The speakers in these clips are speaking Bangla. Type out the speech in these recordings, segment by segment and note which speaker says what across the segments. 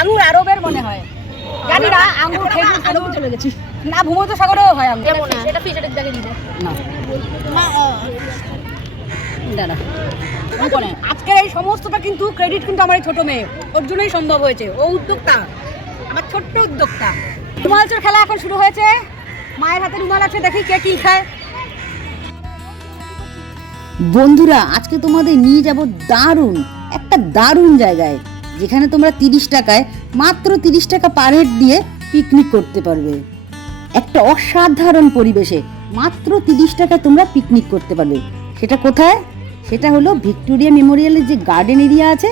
Speaker 1: আঙুর আরবের মনে হয়। জানি না আঙুর খেজুর আরবে চলে গেছি। না ভূমধ্য সাগরেও হয় আঙুর
Speaker 2: এটা ফিশ এটার জায়গায় দিবে
Speaker 1: না। দাঁড়া। কোনে আজকের এই সমস্তটা কিন্তু ক্রেডিট কিন্তু আমার এই ছোট মেয়ে। ওর জন্যই সম্ভব হয়েছে। ও উদ্যোক্তা। আমার ছোট্ট উদ্যোক্তা। রুমাল চোর খেলা এখন শুরু হয়েছে। মায়ের হাতে রুমাল আছে দেখি কে কি খায়।
Speaker 3: বন্ধুরা আজকে তোমাদের নিয়ে যাব দারুণ একটা দারুণ জায়গায়। যেখানে তোমরা তিরিশ টাকায়, মাত্র তিরিশ টাকা পার হেড দিয়ে পিকনিক করতে পারবে। একটা অসাধারণ পরিবেশে মাত্র তিরিশ টাকায় তোমরা পিকনিক করতে পারবে। সেটা কোথায়? সেটা হলো ভিক্টোরিয়া মেমোরিয়ালের যে গার্ডেন এরিয়া আছে,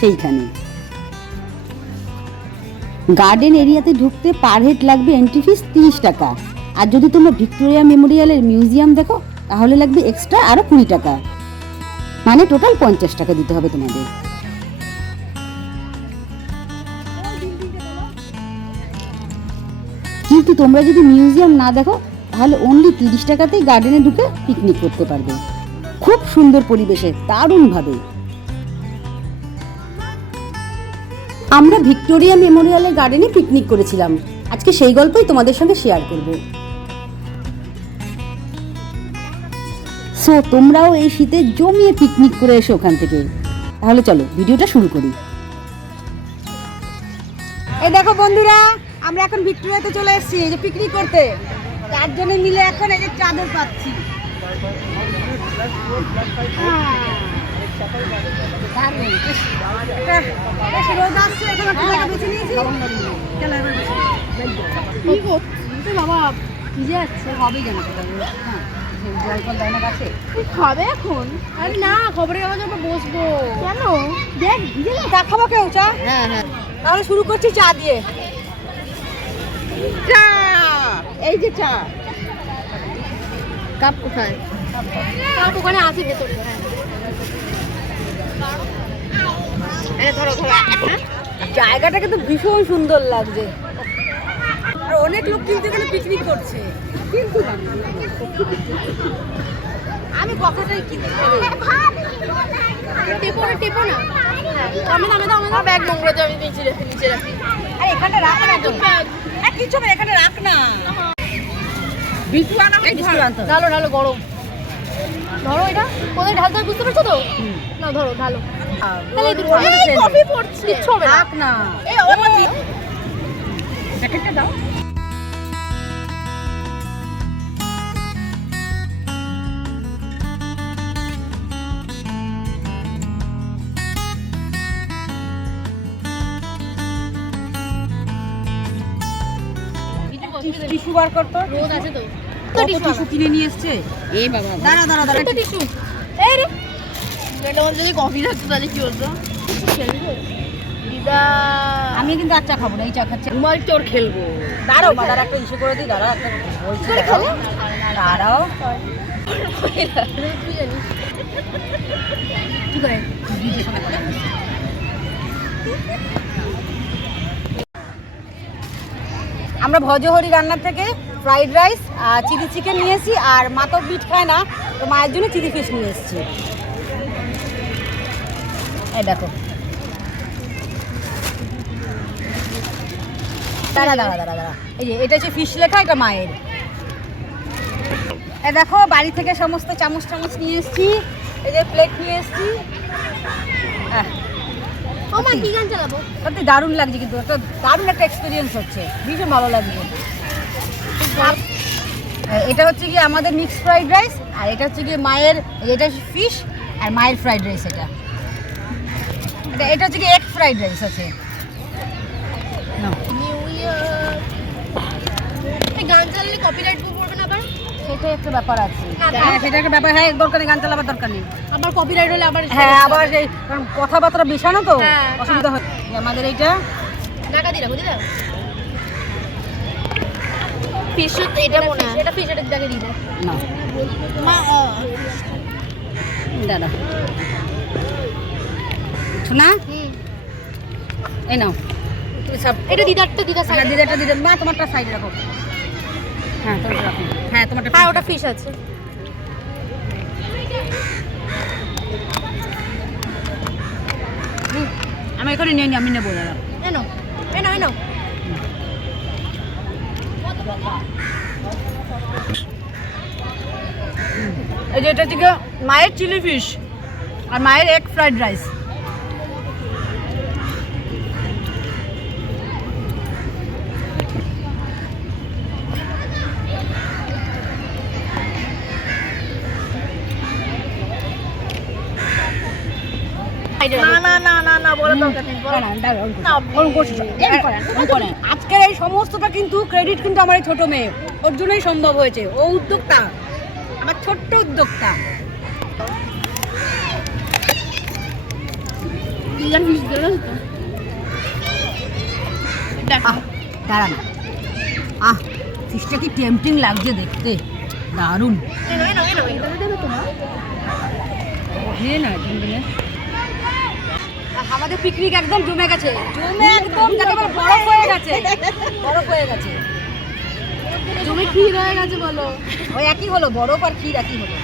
Speaker 3: সেইখানে। গার্ডেন এরিয়াতে ঢুকতে পার হেড লাগবে এন্ট্রি ফিস তিরিশ টাকা। আর যদি তোমরা ভিক্টোরিয়া মেমোরিয়ালের মিউজিয়াম দেখো, তাহলে লাগবে এক্সট্রা আরও কুড়ি টাকা। মানে টোটাল পঞ্চাশ টাকা দিতে হবে তোমাদের। কিন্তু তোমরা যদি মিউজিয়াম না দেখো, তাহলে অনলি তিরিশ টাকাতেই গার্ডেনে ঢুকে পিকনিক করতে পারবে। খুব সুন্দর পরিবেশে, দারুণভাবে। আমরা ভিক্টোরিয়া মেমোরিয়ালের গার্ডেনে পিকনিক করেছিলাম। আজকে সেই গল্পই তোমাদের সঙ্গে শেয়ার করব। সো তোমরাও এই শীতে জমিয়ে পিকনিক করে এসো ওখান থেকে। তাহলে চলো ভিডিওটা শুরু করি।
Speaker 1: এই দেখো বন্ধুরা আমরা এখন ভিক্টোরিয়াতে চলে এসেছি এই যে পিকনিক করতে। চারজনে মিলে এখন এই যে চাদর পাচ্ছি। হ্যাঁ। রোদ আসছে, এখন একটা জায়গা বেছে নিয়েছি। চলো
Speaker 2: কি বাবা যাচ্ছে
Speaker 1: যেন হ্যাঁ,
Speaker 2: খাবে এখন? আরে না খবরের কাগজে আমরা বসবো। কেন? দেখ
Speaker 1: চা খাব কেউ চা
Speaker 2: হ্যাঁ হ্যাঁ।
Speaker 1: তাহলে শুরু করছি চা দিয়ে। চা! এই যে চা।
Speaker 2: কাপ কোথায়? কাপ ওখানে আছে ভেতরে। হ্যাঁ ধরো ধরো।
Speaker 1: জায়গাটা কিন্তু ভীষণ সুন্দর লাগছে। আর অনেক লোক কিন্তু এখানে পিকনিক করছে। কিন্তু আমি কথাটাই কিনতে
Speaker 2: টেপো না টেপো না। আমি দাও আমি দাও ব্যাগ নোংরা তো আমি নিচে রাখি নিচে রাখি
Speaker 1: আর এখানে রাখ না তো। কিছু না, এখানে রাখ না। বিটু আনা বিটু আনতে
Speaker 2: ঢালো ঢালো গরম। ধরো এটা। কোথায় ঢালতে হয় বুঝতে পারছ তো? না ধরো ঢালো। তাহলে এই দুটো
Speaker 1: আমাদের ট্রেনে।
Speaker 2: কফি পড়ছে। কিচ্ছু হবে না।
Speaker 1: রাখ না।
Speaker 2: এই
Speaker 1: দাও। টিস্যু বার করতো?
Speaker 2: রোদ আছে তো।
Speaker 1: কত টিস্যু কিনে নিয়ে এসছে?
Speaker 3: এই বাবা
Speaker 1: দাঁড়া দাঁড়া দাঁড়া।
Speaker 2: একটা টিস্যু? এই রে। এটা মধ্যে যদি কফি থাকতো তাহলে কি হতো
Speaker 1: আমি কিন্তু আর চা খাব না এই চা খাচ্ছে।
Speaker 2: রুমাল চোর খেলব।
Speaker 1: দাঁড়াও মা দাঁড়া একটা ইস্যু করে দিই দাঁড়া একটা বলছি দাঁড়াও। ঠিক আছে দিদির সঙ্গে কথা বলছি। আমরা ভজহরি রান্নার থেকে ফ্রাইড রাইস আর চিলি চিকেন নিয়েছি আর মা তো বিট খায় না তো মায়ের জন্য চিলি ফিশ নিয়ে এসেছি। এই দেখো। দাঁড়া দাঁড়া দাঁড়া দাঁড়া। এই যে এটা হচ্ছে ফিশ লেখা এটা মায়ের। এই দেখো বাড়ি থেকে সমস্ত চামচ টামচ নিয়ে এসেছি। এই যে প্লেট নিয়ে এসেছি। আহ, সত্যি দারুণ লাগছে কিন্তু একটা দারুণ একটা এক্সপিরিয়েন্স হচ্ছে। ভীষণ ভালো লাগছে। এটা হচ্ছে কি আমাদের মিক্স ফ্রাইড রাইস আর এটা হচ্ছে কি মায়ের এটা ফিশ আর মায়ের ফ্রাইড রাইস এটা। এটা এটা হচ্ছে কি এগ ফ্রাইড রাইস আছে।
Speaker 2: গান চালালে কপিরাইট পড়বে না আবার
Speaker 1: সেটা একটা ব্যাপার আছে। হ্যাঁ সেটা একটা ব্যাপার। হ্যাঁ দরকার নেই গান চালাবার দরকার নেই।
Speaker 2: আবার কপিরাইট হলে আবার
Speaker 1: হ্যাঁ আবার সেই কারণ কথাবার্তা মিশানো তো
Speaker 2: হ্যাঁ,
Speaker 1: অসুবিধা হয়। আমাদের এইটা।
Speaker 2: টাকা দিলা বুঝলে? ফিশ এটা মনে হয়। এটা ফিশ এটার জায়গায় দিবে।
Speaker 1: না।
Speaker 2: মা
Speaker 1: দাদা শোনা? এই নাও। তুমি সব
Speaker 2: এটা দিদারটা দিদা সাইড
Speaker 1: দিদারটা দিদার মা তোমারটা সাইডে রাখো। হ্যাঁ হ্যাঁ তোমারটা
Speaker 2: হ্যাঁ ওটা ফিশ আছে।
Speaker 1: আমি এখানে নিয়ে নি আমি নেব দাদা
Speaker 2: জানো এই নাও এই
Speaker 1: যে এটা গিয়ে মায়ের চিলি ফিশ আর মায়ের এগ ফ্রাইড রাইস
Speaker 2: না না না না না বড় দরকার নেই বড়
Speaker 1: আজকের এই সমস্তটা কিন্তু ক্রেডিট কিন্তু আমার এই ছোট মেয়ে। ওর জন্যই সম্ভব হয়েছে। ও উদ্যোক্তা। আমার ছোট্ট উদ্যোক্তা। আহ দাঁড়ান আহ ফিশটা কি টেম্পটিং লাগছে দেখতে। দারুণ। নে আমাদের পিকনিক একদম জমে গেছে। জমে একদম বরফ হয়ে গেছে। বরফ হয়ে গেছে।
Speaker 2: জমি ক্ষীর হয়ে গেছে বলো।
Speaker 1: ওই একই হলো বরফ আর ক্ষীর একই হলো।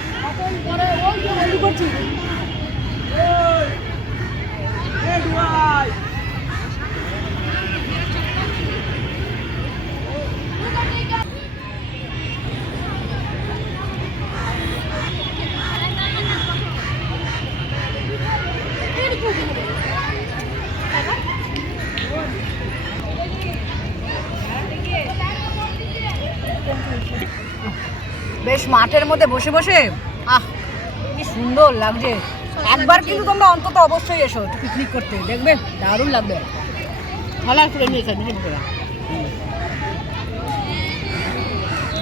Speaker 1: বেশ মাঠের মধ্যে বসে বসে আহ কি সুন্দর লাগছে। একবার কিন্তু তোমরা অন্তত অবশ্যই এসো পিকনিক করতে দেখবে? দারুণ লাগবে।
Speaker 2: ভালো করে নিয়ে খাবি করে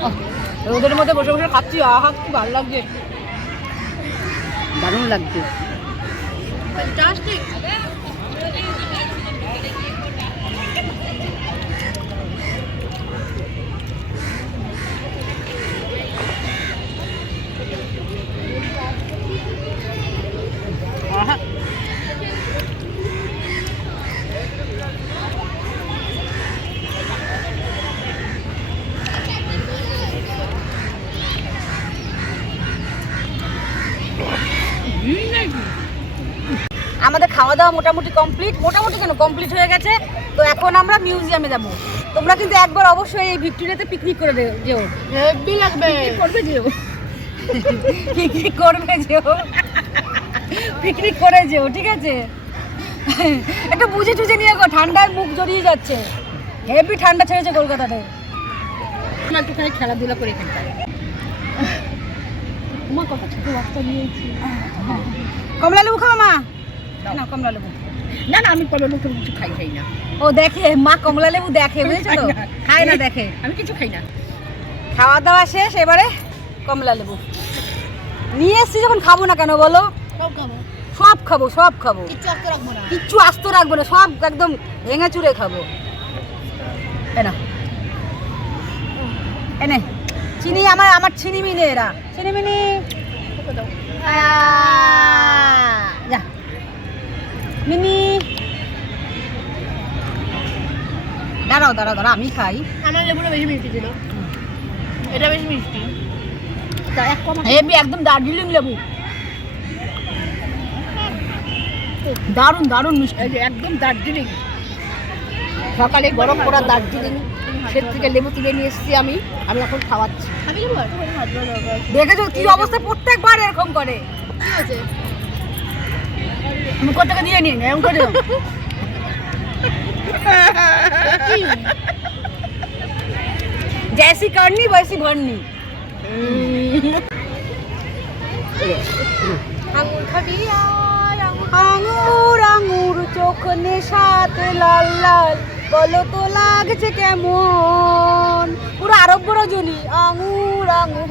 Speaker 1: আহ, রোদের মধ্যে বসে বসে খাচ্ছি আহা কি ভালো লাগছে। দারুণ লাগছে। দাওয়া মোটামুটি কমপ্লিট মোটামুটি কেন? কমপ্লিট হয়ে গেছে। তো এখন আমরা মিউজিয়ামে যাব। তোমরা কিন্তু একবার অবশ্যই এই ভিক্টোরিয়াতে পিকনিক করে যেও।
Speaker 2: লাগবে।
Speaker 1: করবে যেও। পিকনিক করবে যেও। পিকনিক করে যেও ঠিক আছে? একটু বুঝে টুঝে নিয়ে গো ঠান্ডায় মুখ জড়িয়ে যাচ্ছে। হেভি ঠান্ডা ছেড়েছে কলকাতাতে।
Speaker 2: একটুখানি খেলাধুলা করে নিয়েছি।
Speaker 1: কমলা লেবু খাও মা? না কমলা লেবু।
Speaker 2: না না আমি কবে নতুন কিছু খাই খাই না।
Speaker 1: ও দেখে মা কমলা লেবু দেখে বুঝেছ তো?
Speaker 2: খাই না।
Speaker 1: খায় না দেখে।
Speaker 2: আমি কিছু খাই না।
Speaker 1: খাওয়া দাওয়া শেষ এবারে কমলা লেবু। নিয়ে এসছি যখন খাব না কেন বলো?
Speaker 2: সব খাব।
Speaker 1: সব খাব সব খাব।
Speaker 2: কিচ্ছু আস্ত রাখব না।
Speaker 1: কিচ্ছু আস্ত রাখব না সব একদম ভেঙে চুরে খাব। এনা এনে চিনি আমার আমার চিনি মিনি এরা চিনি মিনি যা। মিনি। দাঁড়াও দাঁড়াও দাঁড়াও আমি খাই।
Speaker 2: আমার লেবুটা বেশি মিষ্টি ছিল। এটা বেশি মিষ্টি। কমা।
Speaker 1: একদম দার্জিলিং লেবু। দারুণ দারুণ মিষ্টি।
Speaker 2: একদম দার্জিলিং। সকালে গরম করা দার্জিলিং সে থেকে লেবু তুলে নিয়ে এসেছি আমি। আমি এখন খাওয়াচ্ছি।
Speaker 1: দেখেছ কি অবস্থা? প্রত্যেকবার এরকম করে।
Speaker 2: কি হয়েছে?
Speaker 1: মুখ থেকে দিয়ে নিন এরকম করে जैसी करनी वैसी भरनी
Speaker 2: আঙুর খাবি আয় আঙুর
Speaker 1: আঙুর আঙুর চোখ নেশাতে লাল লাল বলো তো লাগছে কেমন পুরো আরব্য রজনী আঙুর আঙুর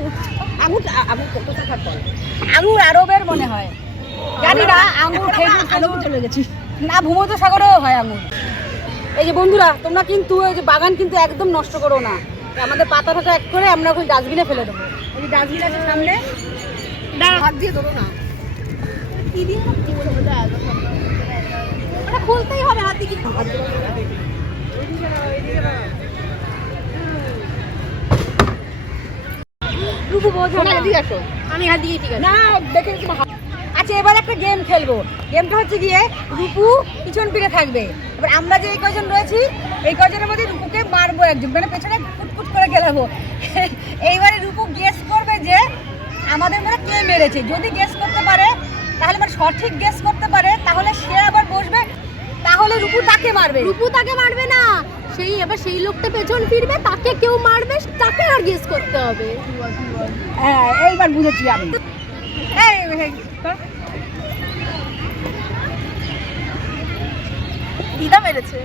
Speaker 2: আঙুর আঙুর কত টাকার ফল
Speaker 1: আঙুর আরবের মনে হয় জানি না আঙুর
Speaker 2: আলু চলে গেছি।
Speaker 1: না ভূমধ্য সাগরেও হয় আঙুর এই যে বন্ধুরা তোমরা কিন্তু এই যে বাগান কিন্তু একদম নষ্ট করো না। আমাদের পাতা এক করে আমরা ওই ডাস্টবিনে ফেলে দেবো। ওই যে ডাস্টবিন আছে সামনে
Speaker 2: হাত দিয়ে ধরো না। খুলতেই হবে হাত দিয়ে।
Speaker 1: বোঝো
Speaker 2: আমি হাত দিয়ে ঠিক আছে।
Speaker 1: না দেখে তোমার আচ্ছা এবার একটা গেম খেলব। গেমটা হচ্ছে গিয়ে রূপু পিছন ফিরে থাকবে। এবার আমরা যে এই কজন রয়েছি এই কজনের মধ্যে রূপুকে মারবো একজন মানে পেছনে ফুটফুট করে গেলাবো এইবারে রূপু গেস করবে যে আমাদের মানে কে মেরেছে। যদি গেস করতে পারে তাহলে মানে সঠিক গেস করতে পারে তাহলে সে আবার বসবে তাহলে রূপু তাকে মারবে।
Speaker 2: রূপু তাকে মারবে না। সেই এবার সেই লোকটা পেছন ফিরবে তাকে কেউ মারবে তাকে আর গেস করতে হবে।
Speaker 1: হ্যাঁ এইবার বুঝেছি আমি। এই, এই, কর।
Speaker 2: দিদা মেরেছে।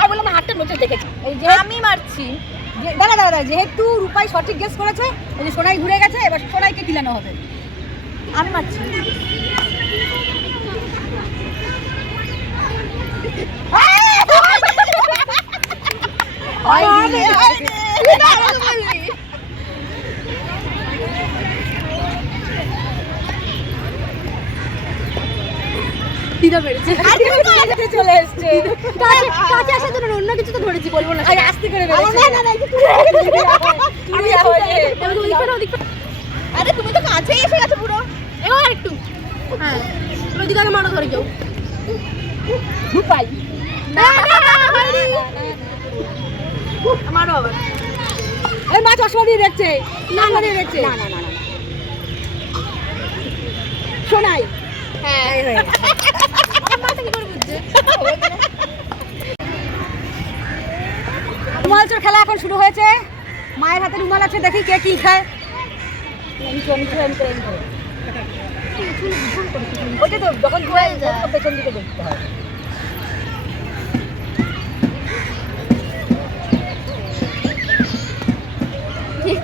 Speaker 1: আর বললাম হাতটা নচে দেখেছি। এই যে
Speaker 2: আমি মারছি।
Speaker 1: দাঁড়া দাঁড়া, যেহেতু রূপাই সঠিক গেস করেছে ওই যে সোনাই ঘুরে গেছে এবার সোনাইকে কিলানো হবে?
Speaker 2: আমি মারছি।
Speaker 1: হয়নি।
Speaker 2: দিদা
Speaker 1: কাছে চলে এসছে।
Speaker 2: কাছে আসার জন্য অন্য কিছু তো ধরেছি বলব না।
Speaker 1: আরে আস্তে করে।
Speaker 2: আরে তুমি তো কাছেই এসে গেছো পুরো। এবার একটু হ্যাঁ। তুমি দিদাকে মারো ধরে কেউ
Speaker 1: রূপাই
Speaker 2: না। মারো আবার
Speaker 1: এই মা চশমা দিয়ে দেখছে।
Speaker 2: না না
Speaker 1: দিয়ে দেখছে।
Speaker 2: না না না না
Speaker 1: সোনাই
Speaker 2: হ্যাঁ।
Speaker 1: রুমাল চোর খেলা এখন শুরু হয়েছে। মায়ের হাতে রুমাল আছে দেখি কে কি খায়। ওটা তো যখন পেছন দিকে দেখতে হয়।
Speaker 2: ইয়ে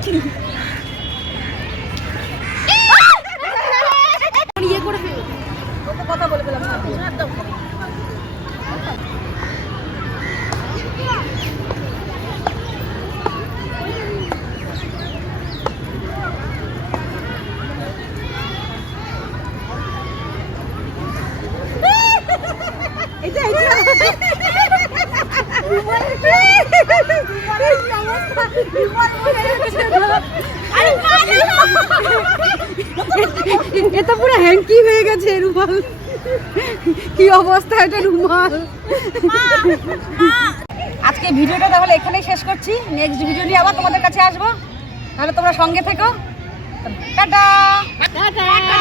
Speaker 2: করে ফেলো
Speaker 1: কথা বলে পেলাম না
Speaker 2: একদম
Speaker 1: এটা এটা এটা পুরো হ্যাঙ্কি হয়ে গেছে, রুমাল। কি অবস্থা এটা, রুমাল? আজকে ভিডিওটা তাহলে এখানেই শেষ করছি। নেক্সট ভিডিও নিয়ে আবার তোমাদের কাছে আসব। তাহলে তোমরা সঙ্গে থেকো। টাটা।
Speaker 2: টাটা।